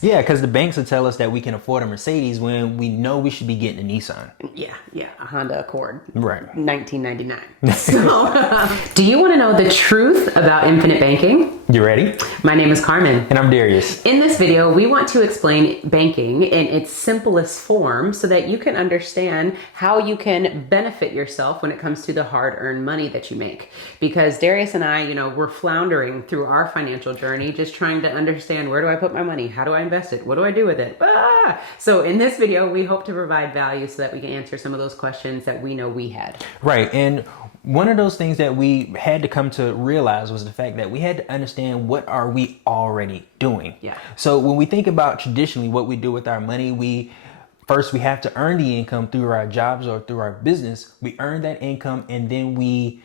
Yeah, because the banks will tell us that we can afford a Mercedes when we know we should be getting a Nissan. Yeah, a Honda Accord. Right. 1999. So, do you want to know the truth about infinite banking? You ready? My name is Carmen. And I'm Darius. In this video, we want to explain banking in its simplest form so that you can understand how you can benefit yourself when it comes to the hard-earned money that you make. Because Darius and I, we're floundering through our financial journey, just trying to understand, where do I put my money? How do I invest it? What do I do with it? So in this video, we hope to provide value so that we can answer some of those questions that we know we had. Right. And one of those things that we had to come to realize was the fact that we had to understand, what are we already doing? Yeah. So when we think about traditionally what we do with our money, we have to earn the income through our jobs or through our business. We earn that income and then we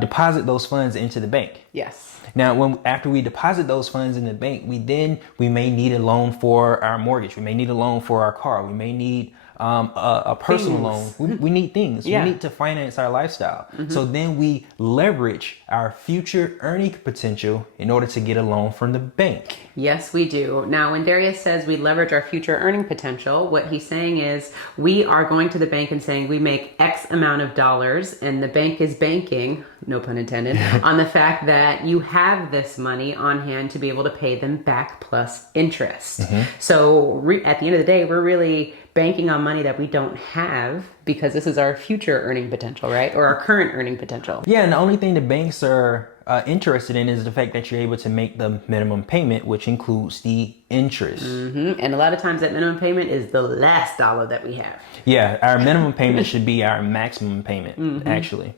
deposit those funds into the bank. Yes. Now, after we deposit those funds in the bank, we may need a loan for our mortgage. We may need a loan for our car. We may need a personal loan. We need things. Yeah. We need to finance our lifestyle. So then we leverage our future earning potential in order to get a loan from the bank. Yes, we do. Now, when Darius says we leverage our future earning potential, what he's saying is we are going to the bank and saying we make X amount of dollars, and the bank is banking, no pun intended, on the fact that you have this money on hand to be able to pay them back plus interest. So at the end of the day, we're really banking on money that we don't have, because this is our future earning potential, right? Or our current earning potential. Yeah, and the only thing the banks are interested in is the fact that you're able to make the minimum payment, which includes the interest. And a lot of times that minimum payment is the last dollar that we have. Yeah, our minimum payment should be our maximum payment, actually.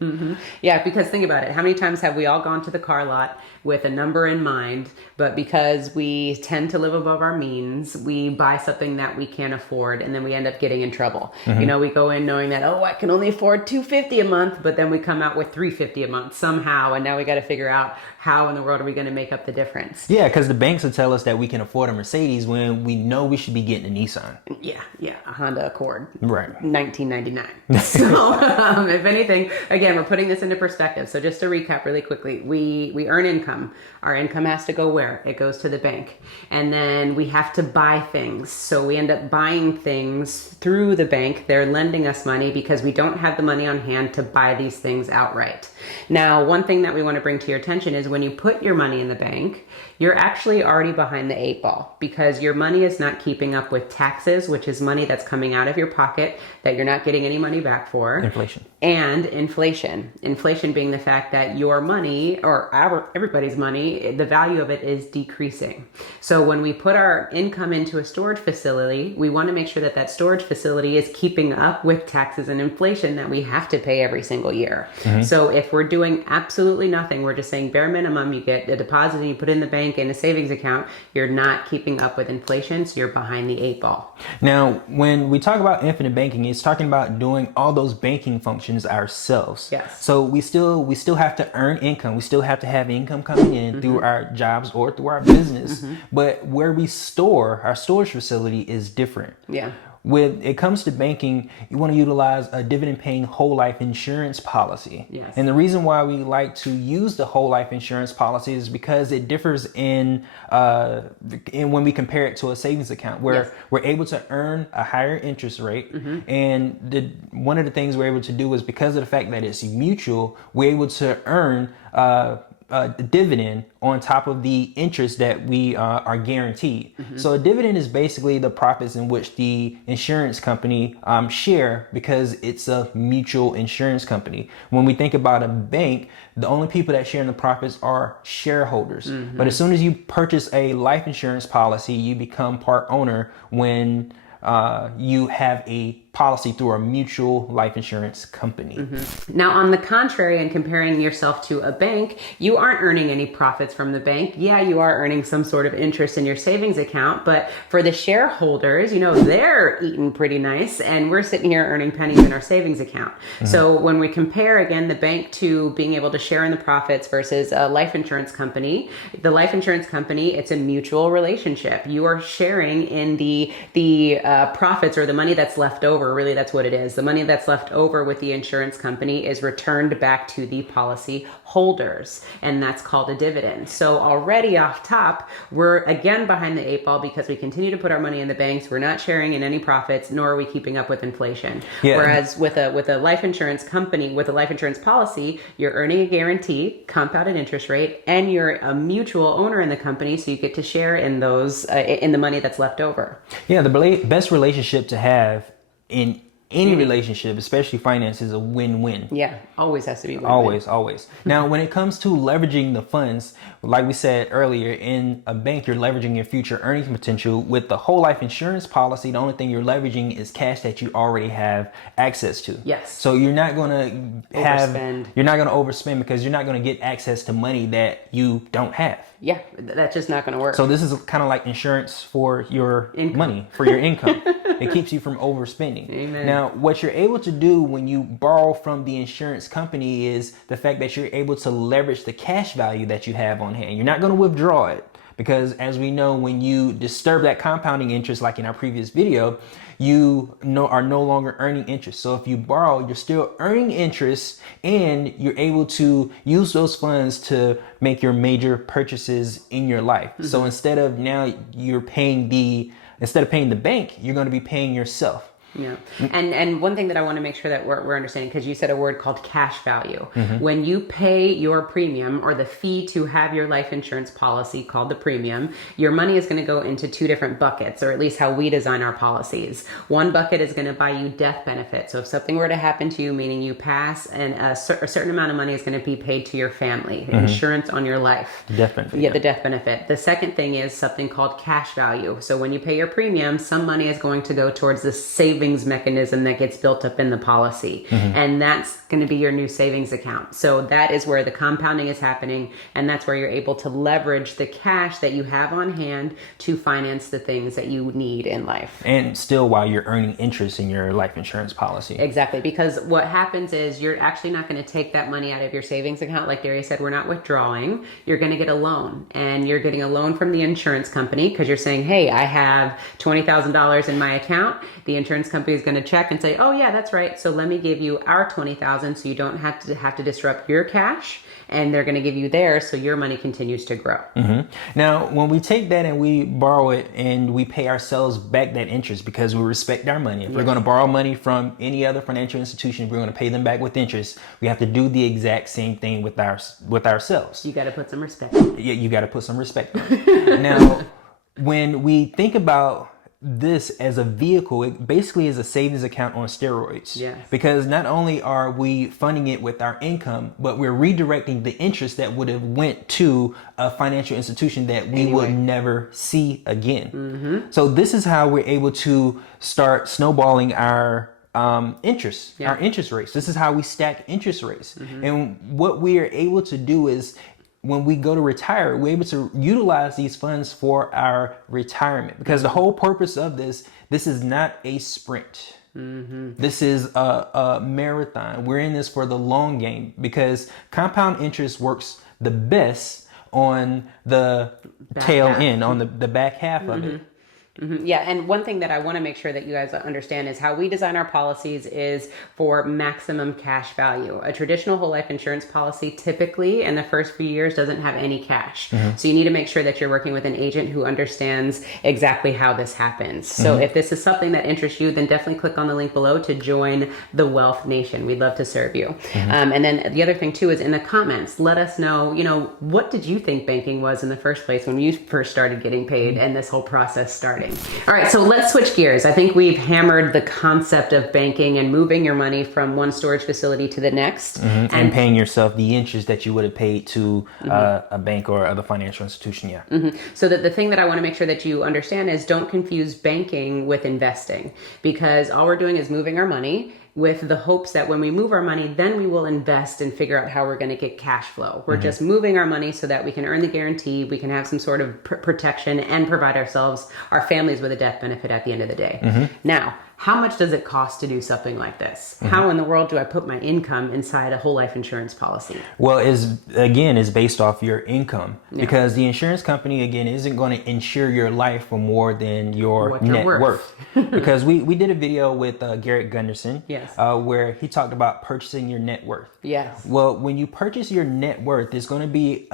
Yeah, because think about it. How many times have we all gone to the car lot with a number in mind, but because we tend to live above our means, we buy something that we can't afford, and then we end up getting in trouble. We go in knowing that, I can only afford $250 a month, but then we come out with $350 a month somehow, and now we got to figure out how in the world are we going to make up the difference. Yeah, because the banks will tell us that we can afford a Mercedes when we know we should be getting a Nissan. Yeah, a Honda Accord. Right. 1999. So, if anything, again, we're putting this into perspective. So just to recap really quickly, we earn income. Our income has to go where? It goes to the bank. And then we have to buy things. So we end up buying things through the bank. They're lending us money because we don't have the money on hand to buy these things outright. Now, one thing that we want to bring to your attention is when you put your money in the bank, you're actually already behind the 8 ball, because your money is not keeping up with taxes, which is money that's coming out of your pocket that you're not getting any money back for. Inflation. And inflation. Inflation being the fact that your money, or everybody's money, the value of it is decreasing. So when we put our income into a storage facility, we want to make sure that that storage facility is keeping up with taxes and inflation that we have to pay every single year. So if we're doing absolutely nothing, we're just saying bare minimum, you get a deposit and you put it in the bank in a savings account, you're not keeping up with inflation, so you're behind the 8 ball. Now, when we talk about infinite banking, it's talking about doing all those banking functions ourselves. Yes. So we still have to earn income. We still have to have income coming in through our jobs or through our business. But where we store, our storage facility is different. Yeah. When it comes to banking, you want to utilize a dividend-paying whole life insurance policy. Yes. And the reason why we like to use the whole life insurance policy is because it differs in when we compare it to a savings account, where we're able to earn a higher interest rate. And one of the things we're able to do is, because of the fact that it's mutual, we're able to earn a dividend on top of the interest that we are guaranteed. So a dividend is basically the profits in which the insurance company share, because it's a mutual insurance company. When we think about a bank, the only people that share in the profits are shareholders. But as soon as you purchase a life insurance policy, you become part owner when you have a policy through a mutual life insurance company. Now, on the contrary, and comparing yourself to a bank, you aren't earning any profits from the bank. Yeah, you are earning some sort of interest in your savings account, but for the shareholders, they're eating pretty nice, and we're sitting here earning pennies in our savings account. So when we compare, again, the bank to being able to share in the profits versus a life insurance company, the life insurance company, it's a mutual relationship. You are sharing in the profits, or the money that's left over over, really that's what it is. The money that's left over with the insurance company is returned back to the policy holders, and that's called a dividend. So already off top, we're again behind the 8 ball because we continue to put our money in the banks. We're not sharing in any profits, nor are we keeping up with inflation. Yeah. Whereas with a life insurance company, with a life insurance policy, you're earning a guarantee, compounded interest rate, and you're a mutual owner in the company, so you get to share in those in the money that's left over. Yeah, the best relationship to have in any relationship, especially finance, is a win-win. Yeah, always has to be win-win. Always. Now, when it comes to leveraging the funds, like we said earlier, in a bank, you're leveraging your future earnings potential. With the whole life insurance policy, the only thing you're leveraging is cash that you already have access to. Yes. So you're not going to overspend because you're not going to get access to money that you don't have. Yeah, that's just not going to work. So this is kind of like insurance for your money, for your income. It keeps you from overspending. Amen. Now, what you're able to do when you borrow from the insurance company is the fact that you're able to leverage the cash value that you have on hand. You're not going to withdraw it because, as we know, when you disturb that compounding interest, like in our previous video, you are no longer earning interest. So if you borrow, you're still earning interest, and you're able to use those funds to make your major purchases in your life. Mm-hmm. So instead of paying the bank, you're going to be paying yourself. Yeah. And one thing that I want to make sure that we're understanding, because you said a word called cash value. Mm-hmm. When you pay your premium, or the fee to have your life insurance policy called the premium, your money is going to go into 2 different buckets, or at least how we design our policies. One bucket is going to buy you death benefit. So if something were to happen to you, meaning you pass, and a certain amount of money is going to be paid to your family, mm-hmm. insurance on your life. Death benefit. Yeah, the death benefit. The second thing is something called cash value. So when you pay your premium, some money is going to go towards the savings mechanism that gets built up in the policy. Mm-hmm. And that's going to be your new savings account. So that is where the compounding is happening. And that's where you're able to leverage the cash that you have on hand to finance the things that you need in life. And still while you're earning interest in your life insurance policy. Exactly. Because what happens is you're actually not going to take that money out of your savings account. Like Darius said, we're not withdrawing. You're going to get a loan. And you're getting a loan from the insurance company because you're saying, hey, I have $20,000 in my account. The insurance company is going to check and say, oh yeah, that's right. So let me give you our $20,000 so you don't have to disrupt your cash, and they're going to give you theirs so your money continues to grow. Mm-hmm. Now, when we take that and we borrow it and we pay ourselves back that interest because we respect our money. If we're going to borrow money from any other financial institution, we're going to pay them back with interest. We have to do the exact same thing with ourselves. You got to put some respect. Yeah, you got to put some respect on it. Now, when we think about this as a vehicle, it basically is a savings account on steroids. Yes. Because not only are we funding it with our income, but we're redirecting the interest that would have went to a financial institution that we would never see again. Mm-hmm. So this is how we're able to start snowballing our interest, our interest rates. This is how we stack interest rates. Mm-hmm. And what we are able to do is, when we go to retire, we're able to utilize these funds for our retirement, because the whole purpose of this is not a sprint. Mm-hmm. This is a marathon. We're in this for the long game, because compound interest works the best on the tail end, on the back half of it. Mm-hmm. Yeah, and one thing that I want to make sure that you guys understand is how we design our policies is for maximum cash value. A traditional whole life insurance policy typically in the first few years doesn't have any cash. Mm-hmm. So you need to make sure that you're working with an agent who understands exactly how this happens. So if this is something that interests you, then definitely click on the link below to join the Wealth Nation. We'd love to serve you. Mm-hmm. And then the other thing too is in the comments, let us know, what did you think banking was in the first place when you first started getting paid and this whole process started? All right, so let's switch gears. I think we've hammered the concept of banking and moving your money from one storage facility to the next. Mm-hmm. And paying yourself the interest that you would have paid to a bank or other financial institution, Mm-hmm. So that the thing that I want to make sure that you understand is, don't confuse banking with investing, because all we're doing is moving our money with the hopes that when we move our money, then we will invest and figure out how we're going to get cash flow. We're just moving our money so that we can earn the guarantee, we can have some sort of protection, and provide our families with a death benefit at the end of the day. Mm-hmm. Now, how much does it cost to do something like this? How in the world do I put my income inside a whole life insurance policy? Well, is based off your income, because the insurance company, again, isn't going to insure your life for more than your What you're net worth. Because we did a video with Garrett Gunderson, Yes. where he talked about purchasing your net worth. Yes. Well, when you purchase your net worth, it's going to be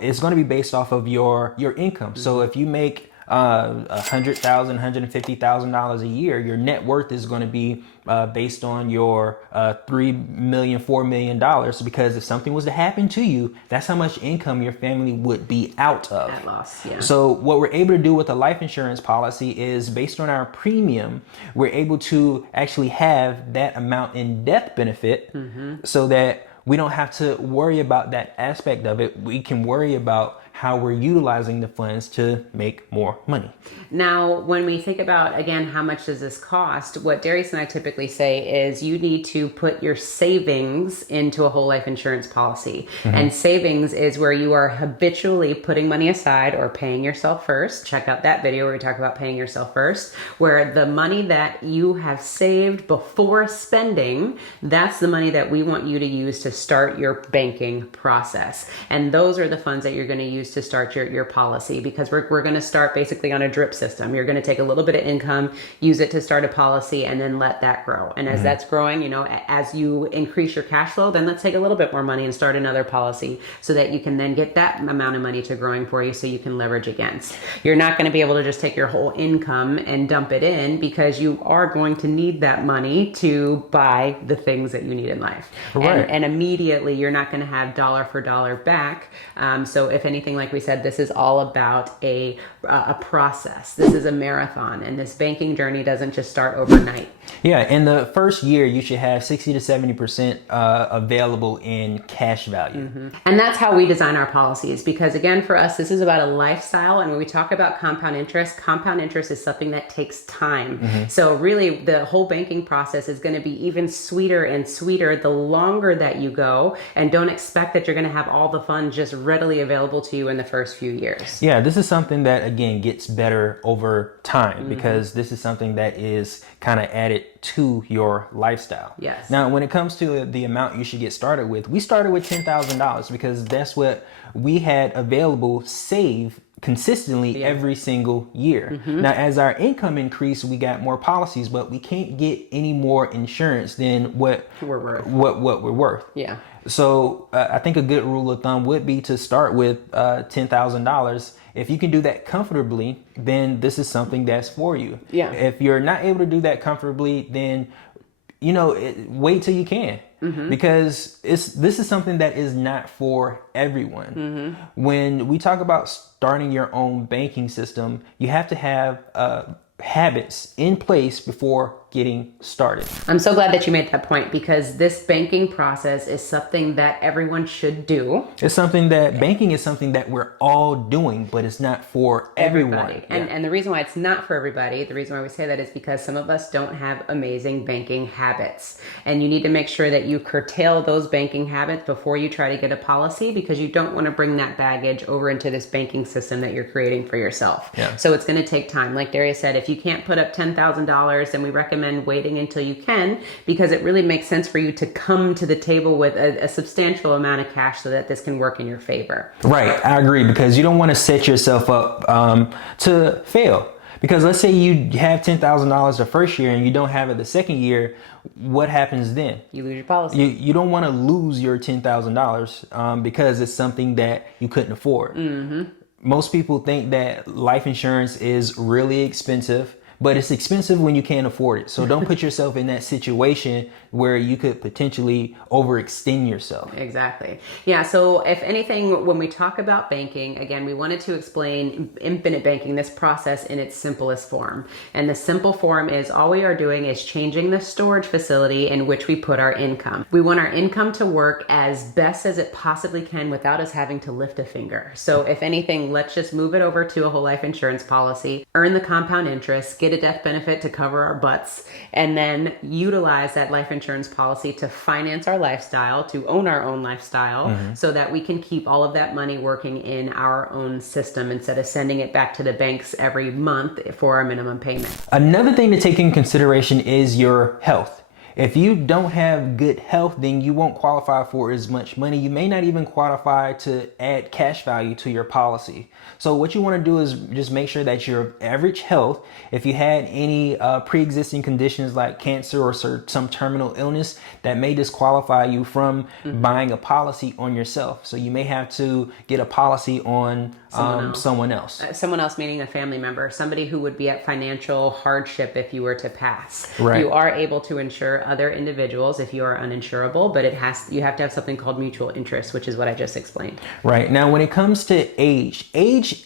it's going to be based off of your income. So if you make $100,000, $150,000 a year, your net worth is going to be based on your $3 million, $4 million, because if something was to happen to you, that's how much income your family would be out of. At loss, yeah. So what we're able to do with a life insurance policy is, based on our premium, we're able to actually have that amount in death benefit, so that we don't have to worry about that aspect of it. We can worry about how we're utilizing the funds to make more money. Now, when we think about, again, how much does this cost, what Darius and I typically say is you need to put your savings into a whole life insurance policy. And savings is where you are habitually putting money aside or paying yourself first. Check out that video where we talk about paying yourself first, where the money that you have saved before spending, that's the money that we want you to use to start your banking process. And those are the funds that you're going to use to start your policy, because we're going to start basically on a drip system. You're going to take a little bit of income, use it to start a policy, and then let that grow. And as that's growing, as you increase your cash flow, then let's take a little bit more money and start another policy, so that you can then get that amount of money to growing for you, so you can leverage against. You're not going to be able to just take your whole income and dump it in, because you are going to need that money to buy the things that you need in life. Right. And immediately you're not going to have dollar for dollar back. So if anything, like we said, this is all about a process. This is a marathon, and this banking journey doesn't just start overnight. Yeah, in the first year, you should have 60 to 70% available in cash value. And that's how we design our policies, because again, for us, this is about a lifestyle. And when we talk about compound interest is something that takes time. So really, the whole banking process is going to be even sweeter and sweeter the longer that you go, and don't expect that you're going to have all the funds just readily available to you in the first few years. Yeah, this is something that, again, gets better over time, because this is something that is kind of added to your lifestyle. Yes. Now, when it comes to the amount you should get started with, we started with $10,000 because that's what we had available, save consistently every single year. Now, as our income increased, we got more policies, but we can't get any more insurance than what We're worth. what we're worth. Yeah. So I think a good rule of thumb would be to start with $10,000. If you can do that comfortably, then this is something that's for you. Yeah. If you're not able to do that comfortably, then wait till you can, because this is something that is not for everyone. When we talk about starting your own banking system, you have to have habits in place before getting started. I'm so glad that you made that point, because this banking process is something that everyone should do. It's something that banking is something that we're all doing, but it's not for everyone. And the reason why it's not for everybody, the reason why we say that is because some of us don't have amazing banking habits. And you need to make sure that you curtail those banking habits before you try to get a policy, because you don't want to bring that baggage over into this banking system that you're creating for yourself. Yeah. So it's going to take time. Like Darius said, if you can't put up $10,000, then we recommend waiting until you can, because it really makes sense for you to come to the table with a substantial amount of cash so that this can work in your favor. Right, I agree, because you don't want to set yourself up to fail. Because let's say you have $10,000 the first year and you don't have it the second year, what happens then? You lose your policy. You don't want to lose your $10,000 because it's something that you couldn't afford. Most people think that life insurance is really expensive, but it's expensive when you can't afford it. So don't put yourself in that situation where you could potentially overextend yourself. Exactly. Yeah. So if anything, when we talk about banking, again, we wanted to explain infinite banking, this process in its simplest form. And the simple form is all we are doing is changing the storage facility in which we put our income. We want our income to work as best as it possibly can without us having to lift a finger. So if anything, let's just move it over to a whole life insurance policy, earn the compound interest, get get a death benefit to cover our butts, and then utilize that life insurance policy to finance our lifestyle, to own our own lifestyle, so that we can keep all of that money working in our own system instead of sending it back to the banks every month for our minimum payment. Another thing to take in consideration is your health. If you don't have good health, then you won't qualify for as much money. You may not even qualify to add cash value to your policy. So what you want to do is just make sure that your average health, if you had any pre-existing conditions like cancer or some terminal illness, that may disqualify you from buying a policy on yourself. So you may have to get a policy on someone else. Someone else meaning a family member, somebody who would be at financial hardship if you were to pass. Right. You are able to insure other individuals if you are uninsurable, but you have to have something called mutual interest, which is what I just explained. Right. Now, when it comes to age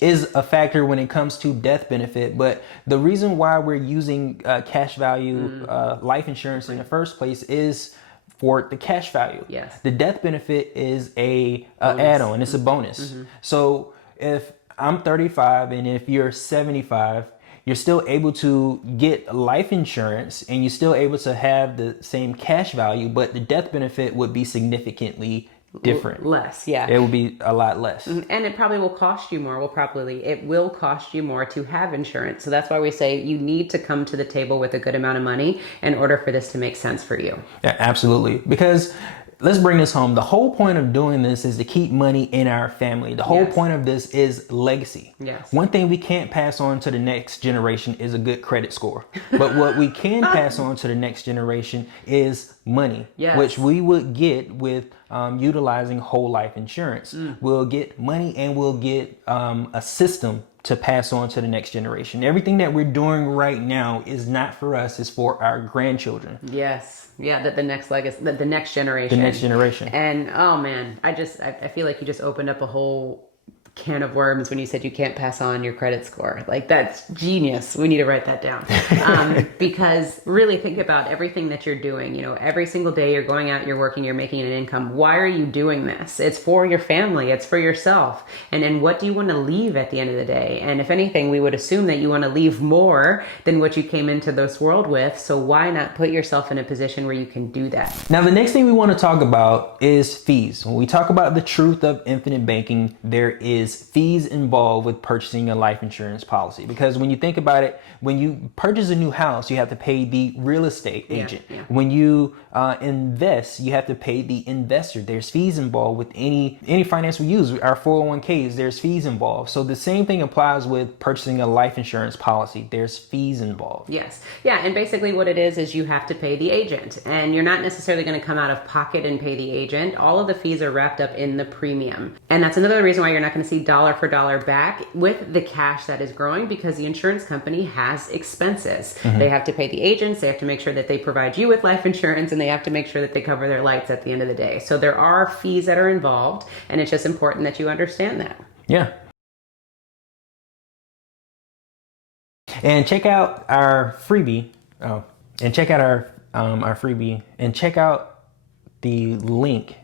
is a factor when it comes to death benefit, but the reason why we're using cash value life insurance in the first place is for the cash value. Yes. The death benefit is a add-on. It's a bonus. So if I'm 35 and if you're 75, you're still able to get life insurance and you're still able to have the same cash value, but the death benefit would be significantly different. Less, yeah. It would be a lot less. And it probably will cost you more. It will cost you more to have insurance. So that's why we say you need to come to the table with a good amount of money in order for this to make sense for you. Yeah, absolutely. Because let's bring this home. The whole point of doing this is to keep money in our family. The whole point of this is legacy. Yes. One thing we can't pass on to the next generation is a good credit score. But what we can pass on to the next generation is money, which we would get with utilizing whole life insurance. We'll get money and we'll get a system to pass on to the next generation. Everything that we're doing right now is not for us, it's for our grandchildren. Yes. Yeah, that the next legacy, the next generation. The next generation. And oh man, I feel like you just opened up a whole can of worms when you said you can't pass on your credit score. Like, that's genius. We need to write that down. Because really think about everything that you're doing. You know, every single day you're going out, you're working, you're making an income. Why are you doing this? It's for your family. It's for yourself. And then what do you want to leave at the end of the day? And if anything, we would assume that you want to leave more than what you came into this world with. So why not put yourself in a position where you can do that? Now, the next thing we want to talk about is fees. When we talk about the truth of infinite banking, there is fees involved with purchasing a life insurance policy. Because when you think about it, when you purchase a new house, you have to pay the real estate agent. When you invest, you have to pay the investor. There's fees involved with any finance we use. Our 401ks, there's fees involved. So the same thing applies with purchasing a life insurance policy. There's fees involved. Yes. Yeah. And basically what it is you have to pay the agent, and you're not necessarily going to come out of pocket and pay the agent. All of the fees are wrapped up in the premium. And that's another reason why you're not going to see dollar for dollar back with the cash that is growing, because the insurance company has expenses. They have to pay the agents. They have to make sure that they provide you with life insurance, and they have to make sure that they cover their lights at the end of the day. So there are fees that are involved, and it's just important that you understand that. Yeah. And check out our freebie. And check out our freebie, and check out the link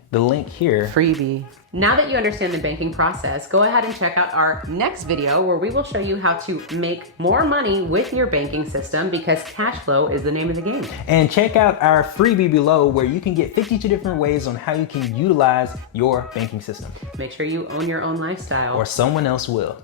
here. Freebie. Now that you understand the banking process, go ahead and check out our next video where we will show you how to make more money with your banking system, because cash flow is the name of the game. And check out our freebie below where you can get 52 different ways on how you can utilize your banking system. Make sure you own your own lifestyle. Or someone else will.